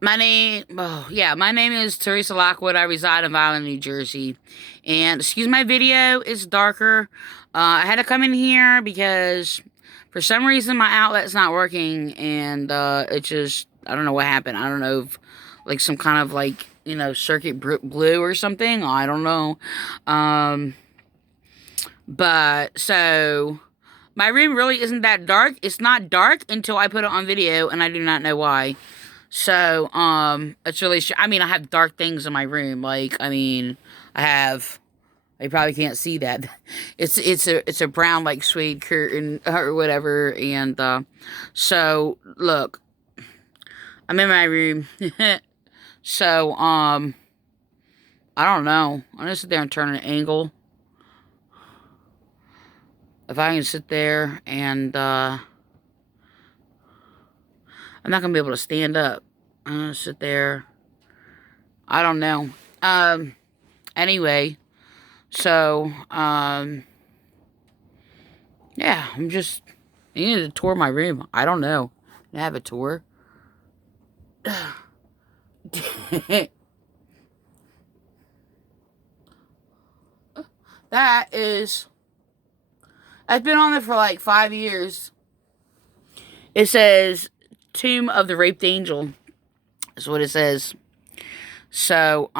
My name is Teresa Lockwood. I reside in Vineland, New Jersey. And excuse my video, it's darker. I had to come in here because for some reason my outlet's not working and it just, I don't know what happened. I don't know if like some kind of like, circuit blew or something. I don't know. Um, but so my room really isn't that dark. It's not dark until I put it on video and I do not know why. So, it's really, I mean, I have dark things in my room. Like, I mean, I have, you probably can't see that. It's a brown, like, suede curtain or whatever. And, so, look, I'm in my room. So, I don't know. I'm gonna sit there and turn an angle. If I can sit there and, I'm not gonna be able to stand up. I'm gonna sit there. I don't know. Anyway, so, yeah, I need to tour my room. I don't know. I have a tour. That is, I've been on there for like 5 years. It says, Tomb of the Raped Angel. That's what it says. So,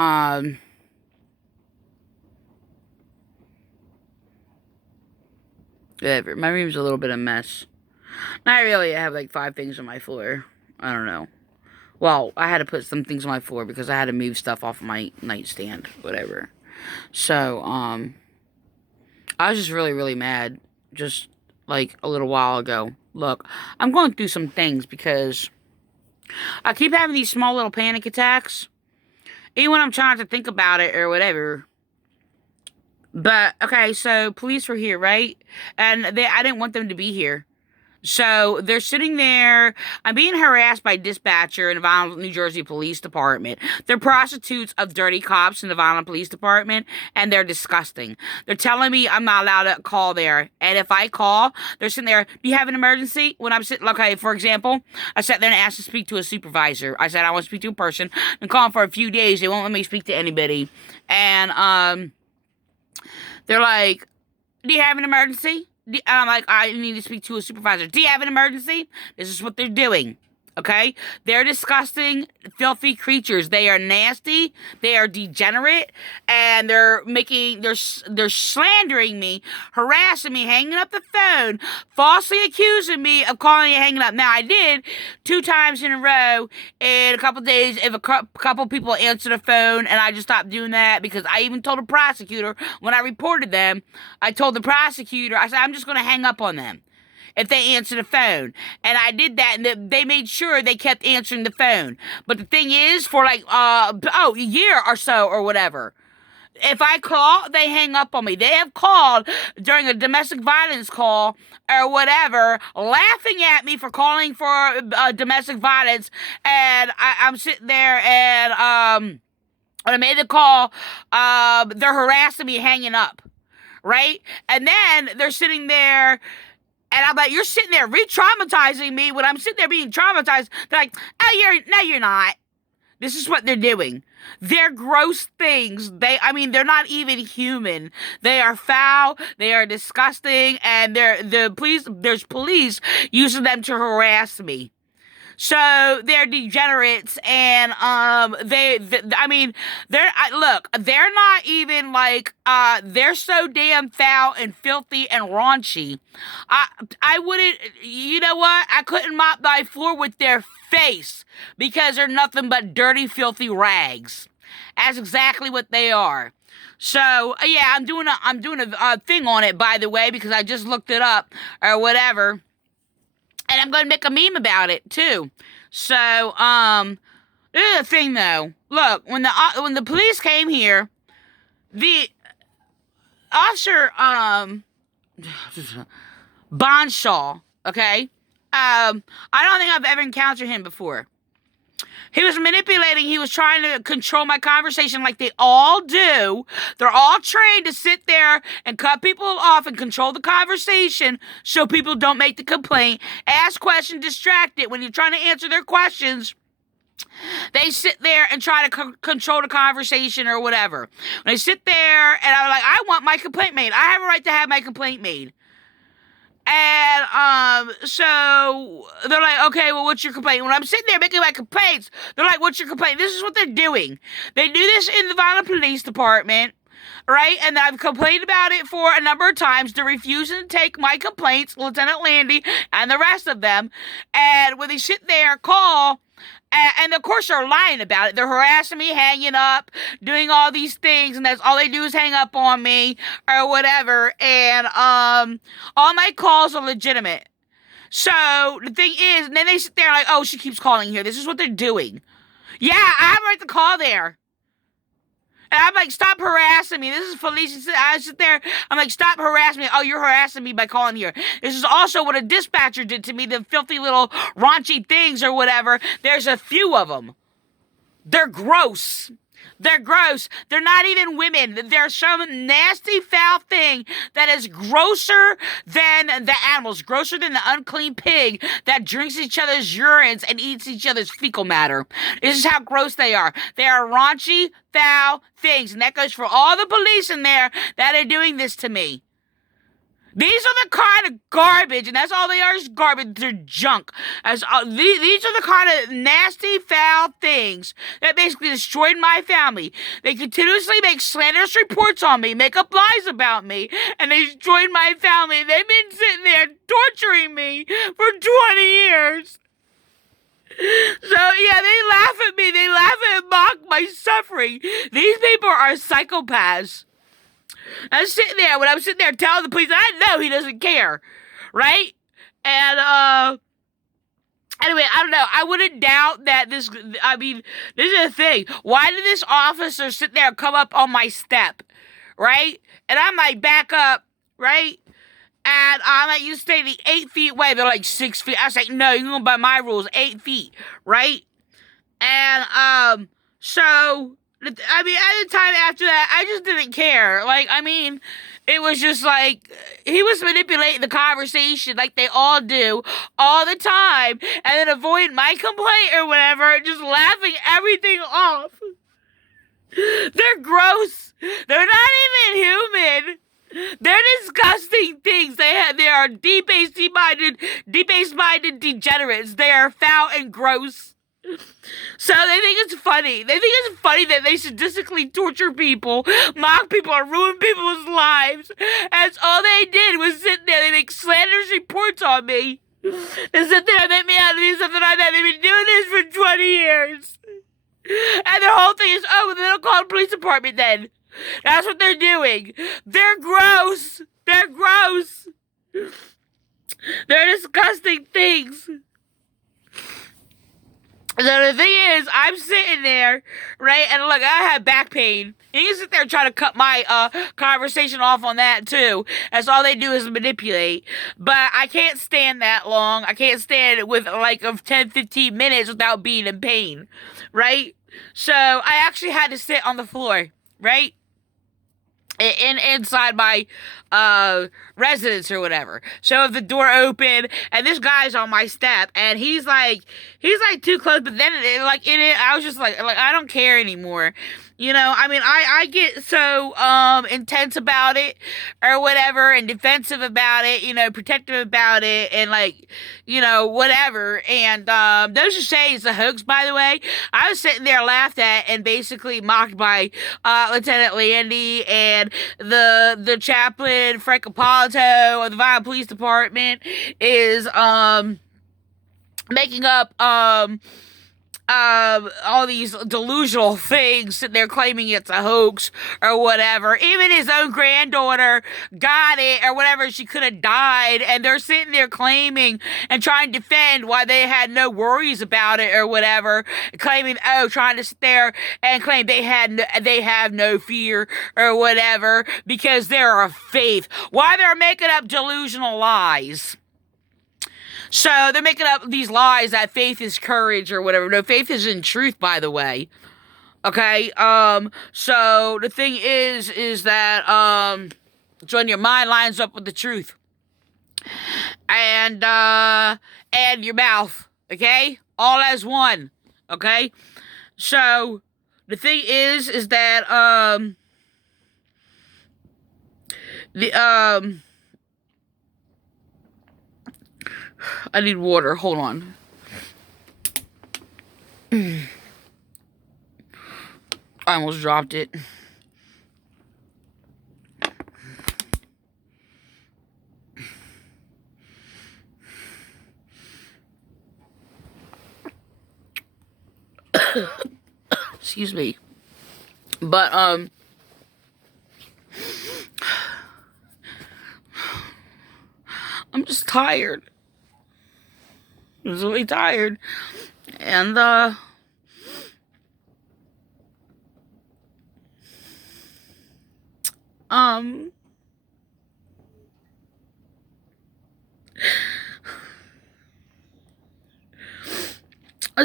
whatever. My room's a little bit of a mess. Not really. I have like 5 things on my floor. I don't know. Well, I had to put some things on my floor because I had to move stuff off of my nightstand. Whatever. So, I was just really, really mad. Just like a little while ago. Look, I'm going through some things because I keep having these small little panic attacks. Even when I'm trying to think about it or whatever. But, okay, so police were here, right? And I didn't want them to be here. So, they're sitting there. I'm being harassed by dispatcher in the Vineland, New Jersey Police Department. They're prostitutes of dirty cops in the Vineland Police Department, and they're disgusting. They're telling me I'm not allowed to call there. And if I call, they're sitting there, do you have an emergency? When I'm sitting, okay, for example, I sat there and asked to speak to a supervisor. I said I want to speak to a person. I'm calling for a few days. They won't let me speak to anybody. And, they're like, do you have an emergency? And I'm like, I need to speak to a supervisor. Do you have an emergency? This is what they're doing. Okay? They're disgusting, filthy creatures. They are nasty. They are degenerate. And they're slandering me, harassing me, hanging up the phone, falsely accusing me of calling and hanging up. Now, I did 2 times in a row in a couple days if a couple people answered the phone, and I just stopped doing that because I even told the prosecutor when I reported them, I told the prosecutor, I said, I'm just going to hang up on them if they answer the phone. And I did that, and they made sure they kept answering the phone. But the thing is, for like, a year or so or whatever, if I call, they hang up on me. They have called during a domestic violence call or whatever, laughing at me for calling for domestic violence. And I'm sitting there and, when I made the call, they're harassing me, hanging up. Right? And then they're sitting there, and I'm like, you're sitting there re-traumatizing me when I'm sitting there being traumatized. They're like, no, you're not. This is what they're doing. They're gross things. They're not even human. They are foul. They are disgusting. And there's police using them to harass me. So they're degenerates, and they're not even like they're so damn foul and filthy and raunchy. I wouldn't, you know what? I couldn't mop my floor with their face because they're nothing but dirty, filthy rags. That's exactly what they are. So yeah, I'm doing a thing on it, by the way, because I just looked it up or whatever. And I'm going to make a meme about it, too. So, this is the thing, though. Look, when the police came here, the officer, Bonshaw, okay? I don't think I've ever encountered him before. He was manipulating. He was trying to control my conversation like they all do. They're all trained to sit there and cut people off and control the conversation so people don't make the complaint, ask questions, distract it when you're trying to answer their questions. They sit there and try to control the conversation or whatever. They sit there and I'm like, I want my complaint made. I have a right to have my complaint made. And, so they're like, okay, well, what's your complaint? When I'm sitting there making my complaints, they're like, what's your complaint? This is what they're doing. They do this in the Vineland Police Department, right? And I've complained about it for a number of times. They're refusing to take my complaints, Lieutenant Landy and the rest of them. And when they sit there, call, and of course they're lying about it. They're harassing me, hanging up, doing all these things, and that's all they do is hang up on me or whatever. And all my calls are legitimate. So the thing is, and then they sit there like, oh, she keeps calling here. This is what they're doing. Yeah, I have a right to call there. And I'm like, stop harassing me. This is police. I sit there. I'm like, stop harassing me. Oh, you're harassing me by calling here. This is also what a dispatcher did to me, the filthy little raunchy things or whatever. There's a few of them. They're gross. They're gross. They're not even women. There's some nasty, foul thing that is grosser than the animals, grosser than the unclean pig that drinks each other's urines and eats each other's fecal matter. This is how gross they are. They are raunchy, foul things, and that goes for all the police in there that are doing this to me. These are the kind of garbage, and that's all they are is garbage. They're junk. These are the kind of nasty, foul things that basically destroyed my family. They continuously make slanderous reports on me, make up lies about me, and they destroyed my family. They've been sitting there torturing me for 20 years. So, yeah, they laugh at me. They laugh and mock my suffering. These people are psychopaths. I'm sitting there, when I'm sitting there telling the police, I know he doesn't care, right? And, anyway, I don't know. I wouldn't doubt that this is the thing. Why did this officer sit there and come up on my step, right? And I'm like, back up, right? And I'm like, you stay 8 feet away. They're like 6 feet. I was like, no, you're going by my rules, 8 feet, right? And, so... at the time after that, I just didn't care. It was just like, he was manipulating the conversation like they all do, all the time, and then avoiding my complaint or whatever, just laughing everything off. They're gross. They're not even human. They're disgusting things. They are debased-minded degenerates. They are foul and gross. So they think it's funny. They think it's funny that they sadistically torture people, mock people, and ruin people's lives. That's all they did was sit there. They make slanderous reports on me. They sit there and make me out to do something like that. They've been doing this for 20 years. And their whole thing is, oh, well, they'll call the police department then. That's what they're doing. They're gross. They're gross. They're disgusting things. So the thing is, I'm sitting there, right, and look, I have back pain. And you sit there and try to cut my conversation off on that, too. That's all they do is manipulate. But I can't stand that long. I can't stand it with, of 10, 15 minutes without being in pain, right? So I actually had to sit on the floor, right? Inside my residence or whatever. So if the door opened and this guy's on my step and he's too close, but then I was just like I don't care anymore. You know, I get so intense about it or whatever and defensive about it, protective about it and whatever. And those who say it's a hoax, by the way, I was sitting there laughed at and basically mocked by Lieutenant Landy and the chaplain Frank Appolito of the Vineland Police Department is making up all these delusional things that they're claiming it's a hoax or whatever. Even his own granddaughter got it or whatever. She could have died, and they're sitting there claiming and trying to defend why they had no worries about it or whatever, claiming, trying to sit there and claim they have no fear or whatever because they're of faith. Why they're making up delusional lies. So they're making up these lies that faith is courage or whatever. No, faith is in truth, by the way. Okay? So the thing is that, it's when your mind lines up with the truth. And your mouth. Okay? All as one. Okay? So, the thing is that, the, I need water. Hold on. I almost dropped it. Excuse me. But, I'm just tired. I'm really tired. And,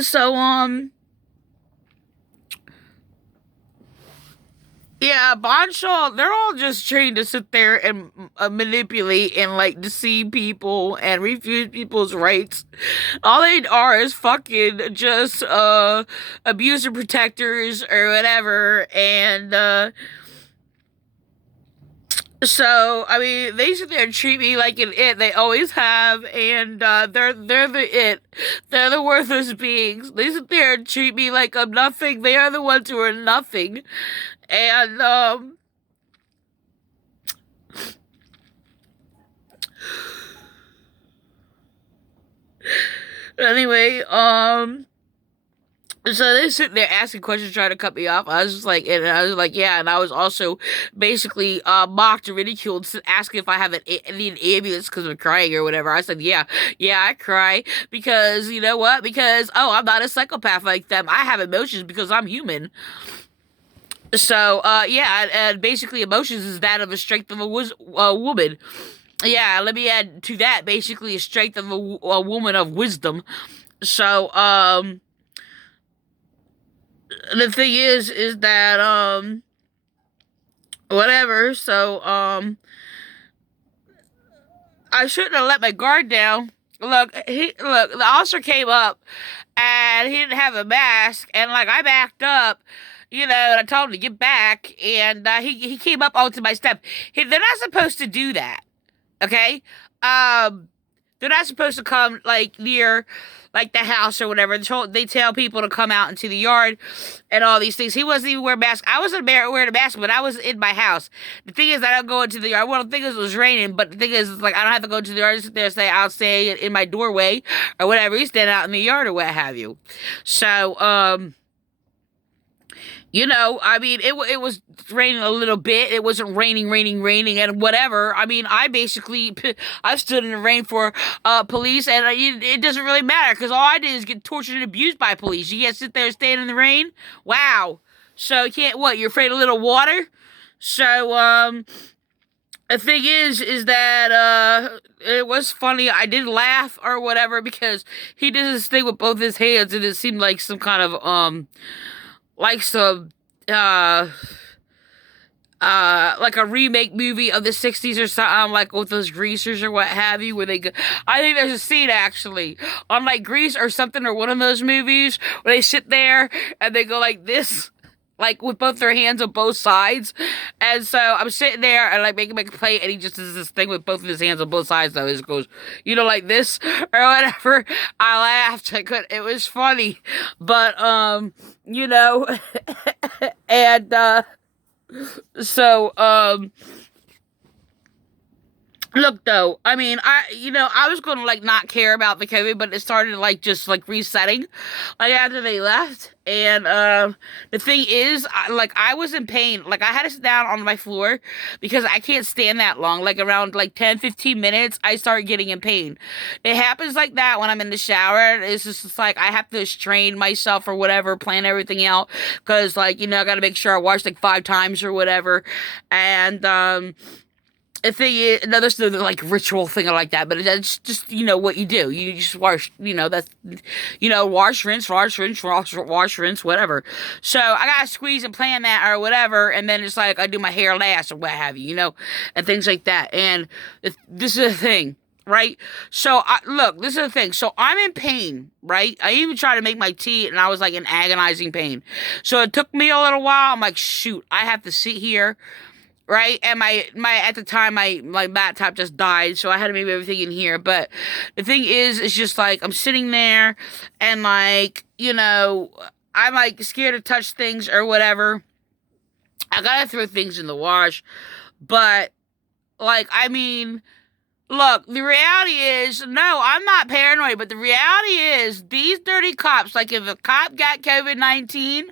so, yeah, Bonshaw, they're all just trained to sit there and manipulate and, like, deceive people and refuse people's rights. All they are is fucking just, abuser protectors or whatever, and, so, I mean, they sit there and treat me like an it. They always have, and they're the it. They're the worthless beings. They sit there and treat me like I'm nothing. They are the ones who are nothing. And anyway, so they sit there asking questions, trying to cut me off. I was just like, and I was like, yeah. And I was also basically mocked and ridiculed, asking if I have need an ambulance because I'm crying or whatever. I said, yeah, I cry because you know what? Because I'm not a psychopath like them. I have emotions because I'm human. So yeah, and basically emotions is that of a strength of a woman. Yeah, let me add to that basically a strength of a woman of wisdom. So the thing is that whatever. So I shouldn't have let my guard down. Look, the officer came up and he didn't have a mask, and like I backed up, you know, and I told him to get back, and he came up onto my step. They're not supposed to do that, okay? They're not supposed to come like near like the house or whatever. They tell people to come out into the yard and all these things. He wasn't even wearing a mask. I wasn't wearing a mask, but I was in my house. The thing is, I don't go into the yard. Well, the thing is, it was raining, but the thing is, like, I don't have to go to the yard. Sit there and say, I'll stay in my doorway or whatever. You stand out in the yard or what have you. So, you know, I mean, it was raining a little bit. It wasn't raining, and whatever. I mean, I stood in the rain for police, and it doesn't really matter because all I did is get tortured and abused by police. You can't sit there and stand in the rain? Wow. So you can't, what, you're afraid of little water? So, the thing is that, it was funny. I did laugh or whatever because he did this thing with both his hands, and it seemed like some kind of, like some like a remake movie of the 60s or something, like with those greasers or what have you, where they go. I think there's a scene actually on like Grease or something, or one of those movies where they sit there and they go like this, like with both their hands on both sides. And so I'm sitting there and like making my plate, and he just does this thing with both of his hands on both sides, though. He just goes, you know, like this or whatever. I laughed. It was funny. But you know, and so look, though, I mean, I was going to, like, not care about the COVID, but it started, like, just, like, resetting, like, after they left, and, the thing is, I was in pain, like, I had to sit down on my floor, because I can't stand that long, like, around, like, 10-15 minutes, I start getting in pain. It happens like that when I'm in the shower. It's just like, I have to strain myself or whatever, plan everything out, because, like, you know, I gotta make sure I wash, like, 5 times or whatever, and, the thing is, no, there's no like ritual thing like that, but it's just, you know, what you do. You just wash, you know, that's, you know, wash, rinse, whatever. So I gotta squeeze and plan that or whatever, and then it's like I do my hair last or what have you, you know, and things like that. And this is the thing. right? So, look, this is the thing. So, I'm in pain, right? I even tried to make my tea, and I was like in agonizing pain. So, it took me a little while. I'm like, shoot, I have to sit here, right? And my at the time, my laptop just died, so I had to move everything in here. But the thing is, it's just like I'm sitting there, and like, I'm like scared to touch things or whatever. I gotta throw things in the wash, but like, I mean, look, the reality is, no, I'm not paranoid, but the reality is, these dirty cops, like, if a cop got COVID-19,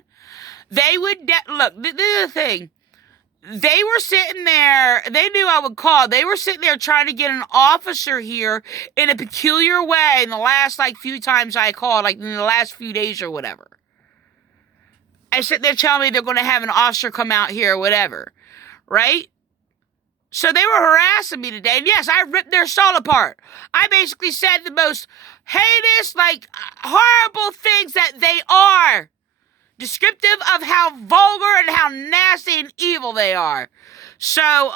they would, look, this is the thing. They were sitting there, they knew I would call. They were sitting there trying to get an officer here in a peculiar way in the last, like, few times I called, like, in the last few days or whatever. And sitting there telling me they're going to have an officer come out here or whatever, right? So they were harassing me today, and yes, I ripped their soul apart. I basically said the most heinous, like, horrible things that they are. Descriptive of how vulgar and how nasty and evil they are. So,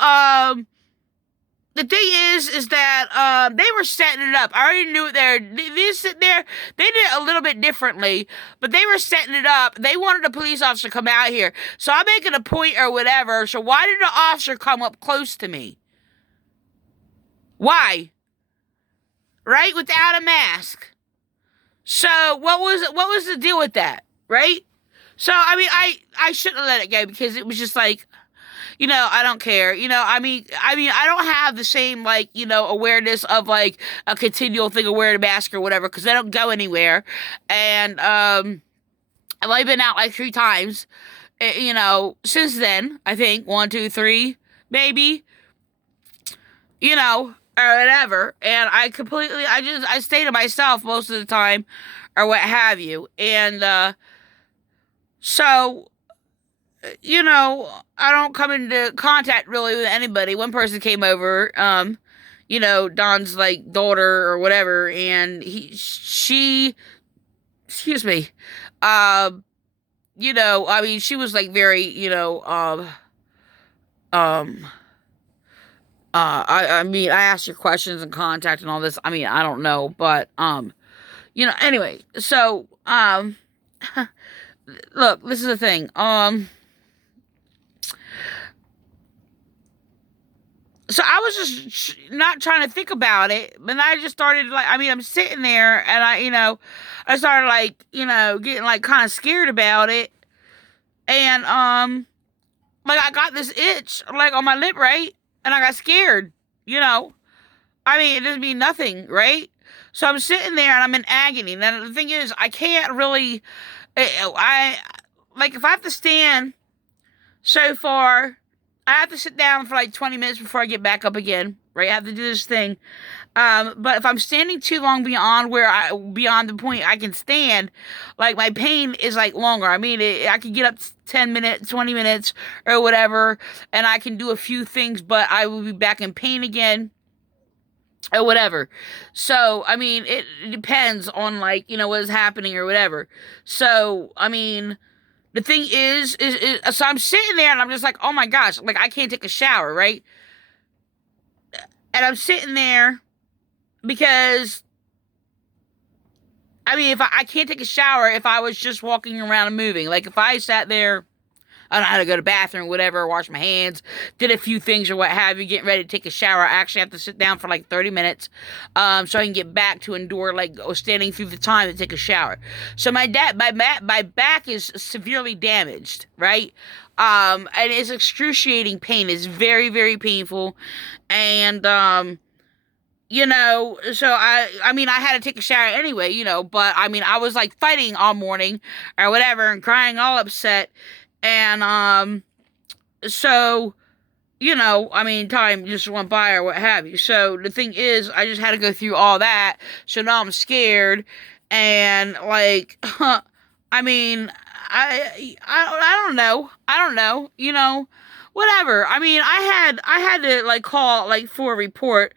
the thing is that, they were setting it up. I already knew they sit there, they did it a little bit differently, but they were setting it up. They wanted a police officer to come out here. So I'm making a point or whatever. So why did the officer come up close to me? Why? Right? Without a mask. So what was the deal with that? Right? So, I mean, I shouldn't have let it go because it was just like, I don't care. I mean, I don't have the same, like, awareness of, like, a continual thing of wearing a mask or whatever, because I don't go anywhere. And, I've only been out, like, 3 times, since then, I think, 1, 2, 3, maybe, or whatever. And I stay to myself most of the time, or what have you. And, so, I don't come into contact really with anybody. One person came over, Don's like daughter or whatever, and excuse me, I mean, she was like very, I mean, I asked her questions and contact and all this. I mean, I don't know, but, anyway, so, look, this is the thing, so I was just not trying to think about it, but I just started, like, I mean, I'm sitting there, and I started, like, getting, like, kind of scared about it, and, like, I got this itch, like, on my lip, right, and I got scared, I mean, it doesn't mean nothing, right, so I'm sitting there, and I'm in agony. Now, the thing is, I can't really, like, if I have to stand so far, I have to sit down for like 20 minutes before I get back up again, right? I have to do this thing. But if I'm standing too long beyond the point I can stand, like, my pain is like longer. I mean, I can get up 10 minutes, 20 minutes or whatever, and I can do a few things, but I will be back in pain again or whatever. So, I mean, it depends on, like, what is happening or whatever. So, I mean, the thing is, so I'm sitting there and I'm just like, oh my gosh, like, I can't take a shower, right? And I'm sitting there because, I mean, if I can't take a shower if I was just walking around and moving. Like, if I sat there, I don't know how to go to the bathroom, whatever, wash my hands, did a few things or what have you, getting ready to take a shower, I actually have to sit down for like 30 minutes, so I can get back to endure, like, standing through the time to take a shower. So my back is severely damaged, right? And it's excruciating pain. It's very, very painful. And, so I mean, I had to take a shower anyway, but I mean, I was like fighting all morning or whatever and crying all upset. And, so, I mean, time just went by or what have you. So the thing is, I just had to go through all that. So now I'm scared. And, like, I mean, I don't know. I don't know, whatever. I mean, I had to, like, call, like, for a report.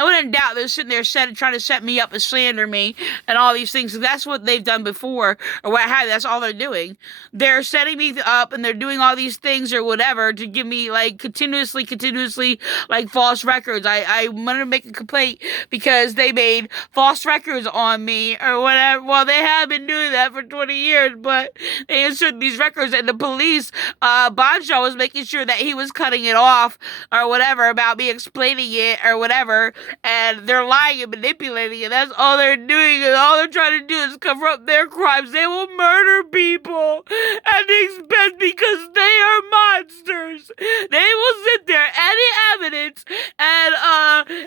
I wouldn't doubt they're sitting there trying to set me up and slander me and all these things. That's what they've done before or what have you. That's all they're doing. They're setting me up and they're doing all these things or whatever to give me like continuously like false records. I wanted to make a complaint because they made false records on me or whatever. Well, they have been doing that for 20 years, but they inserted these records and the police, Bombshell was making sure that he was cutting it off or whatever about me explaining it or whatever. And they're lying and manipulating it. That's all they're doing, and all they're trying to do is cover up their crimes. They will murder people at the expense because they are monsters. They will sit there, any evidence and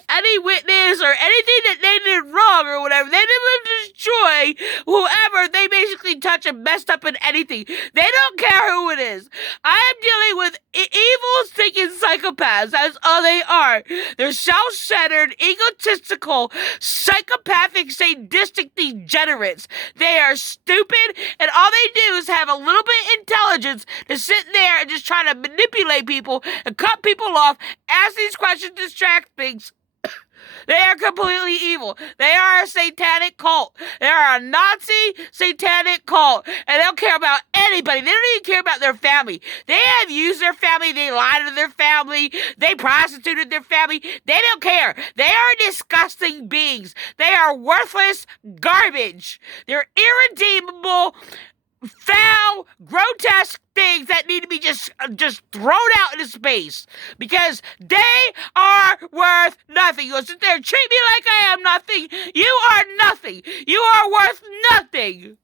any witness or anything that they did wrong or whatever, they will destroy whoever they basically touch and messed up in anything. They don't care who it is. I am dealing with evil thinking psychopaths. That's all they are. They're self-centered, egotistical, psychopathic, sadistic degenerates. They are stupid, and all they do is have a little bit of intelligence to sit there and just try to manipulate people and cut people off, ask these questions, distract things. They are completely evil. They are a satanic cult. They are a Nazi satanic cult. And they don't care about anybody. They don't even care about their family. They have used their family. They lied to their family. They prostituted their family. They don't care. They are disgusting beings. They are worthless garbage. They're irredeemable, foul, grotesque things that need to be just thrown out into space because they are worth nothing. You'll sit there and treat me like I am nothing. You are nothing. You are worth nothing.